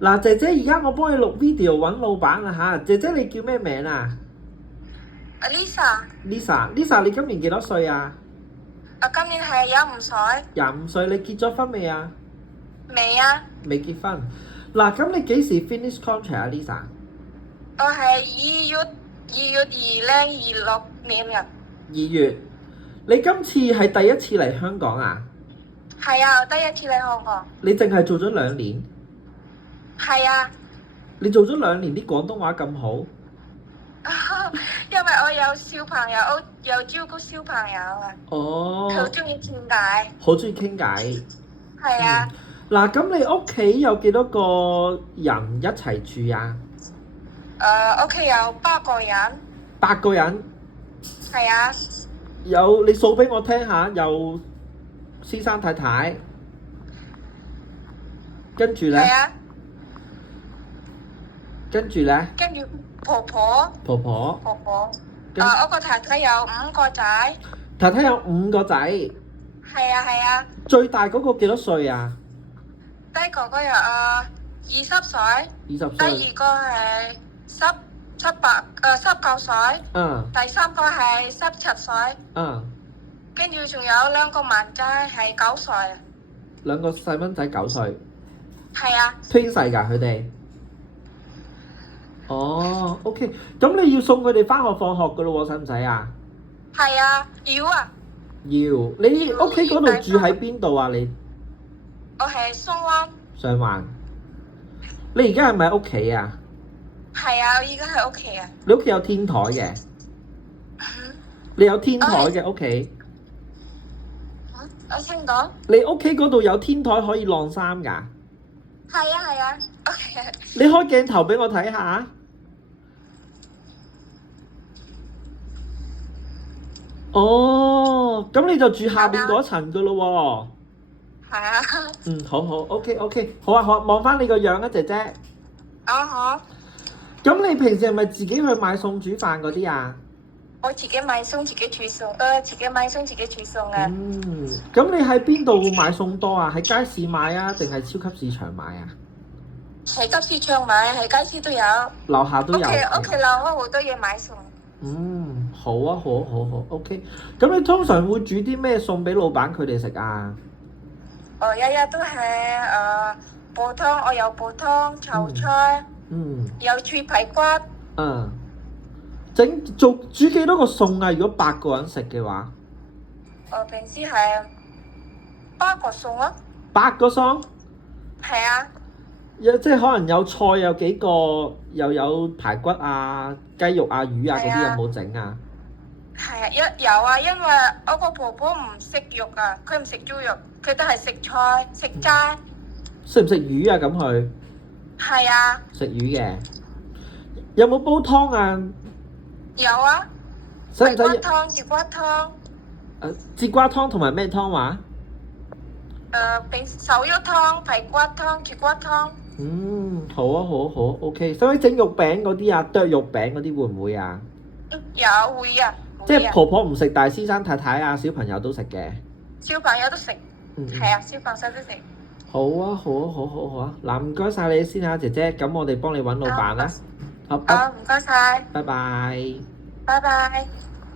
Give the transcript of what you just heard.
嗱，姐姐而家我幫你錄 video 揾老闆啦嚇。姐姐你叫咩名啊 Lisa， ？Lisa，你今年幾多歲啊？今年係25歲。25歲，你結咗婚未啊？未啊，未結婚。嗱，咁你幾時 finish contract 啊，Lisa？我係2月2026年嘅。2月。你今次係第一次嚟香港啊？係啊，我第一次嚟香港。你淨係做咗2年？係啊，你做咗2年，啲廣東話咁好？因為我有小朋友，我有照顧小朋友啊。哦。佢好中意傾偈。好中意傾偈。係啊。嗱，咁你屋企有幾多個人一齊住啊？屋企有8個人。8個人。係啊。有，你數俾我聽下，有先生太太，跟住咧，係啊。跟住咧，跟住婆婆。婆婆，婆婆。跟我個太太有5個仔。太太有5個仔，係啊係啊。最大嗰個幾多歲啊第一個嗰日20歲。？20第歲。二個係19歲。嗯第三個係17歲。嗯，跟住仲有2個盲仔係9歲。 2個細蚊仔9歲係啊。 ，twins 㗎佢哋。哦，OK，咁你要送佢哋返學放學㗎咯喎，使唔使啊？係啊，要啊。要。你屋企嗰度住喺邊度啊？你我係雙灣。上環。你而家係咪喺屋企啊？係啊，我而家喺屋企啊。你屋企有天台嘅？你有天台嘅屋企？我聽到。你屋企嗰度有天台可以晾衫㗎？係啊係啊。OK。你開鏡頭俾我睇下。哦，咁你就住下邊嗰層㗎咯喎。係啊。好好 ，OK，好啊，望翻你個樣啊，姐姐。好。咁你平時係咪自己去買餸煮飯嗰啲啊？我自己買餸自己煮餸，自己買餸自己煮餸啊。咁你喺邊度買餸多啊？喺街市買啊，定係超級市場買啊？喺急市場買，喺街市都有。樓下都有。屋企樓下好多嘢買餸。好啊，好 ，OK。咁你通常會煮啲咩餸俾老闆佢哋食啊？日日都係煲湯，我有煲湯、炒菜，有脆排骨。煮幾多個餸啊？如果8個人食嘅話？我平時係8個餸咯。8個餸？係啊。即係可能有菜有幾個，又有排骨啊、雞肉啊、魚啊嗰啲，有冇整啊？係啊，有啊，因為我個婆婆唔食肉啊，佢唔食豬肉，佢都係食菜食齋。食唔食魚啊？咁佢？係啊。食魚嘅。有冇煲湯啊？有啊。使唔使？排骨湯、節骨湯。節瓜湯同埋咩湯話？手腰湯、排骨湯、節骨湯。好啊，OK。使唔使整肉餅嗰啲啊？剁肉餅嗰啲會唔會啊？有會啊。即係婆婆唔食，但係先生太太啊、小朋友都食嘅。小朋友都食。係啊，小朋友都食。好啊。嗱，唔該晒你先啊，姐姐。咁我哋幫你揾老闆啦。好。唔該晒。拜拜。拜拜。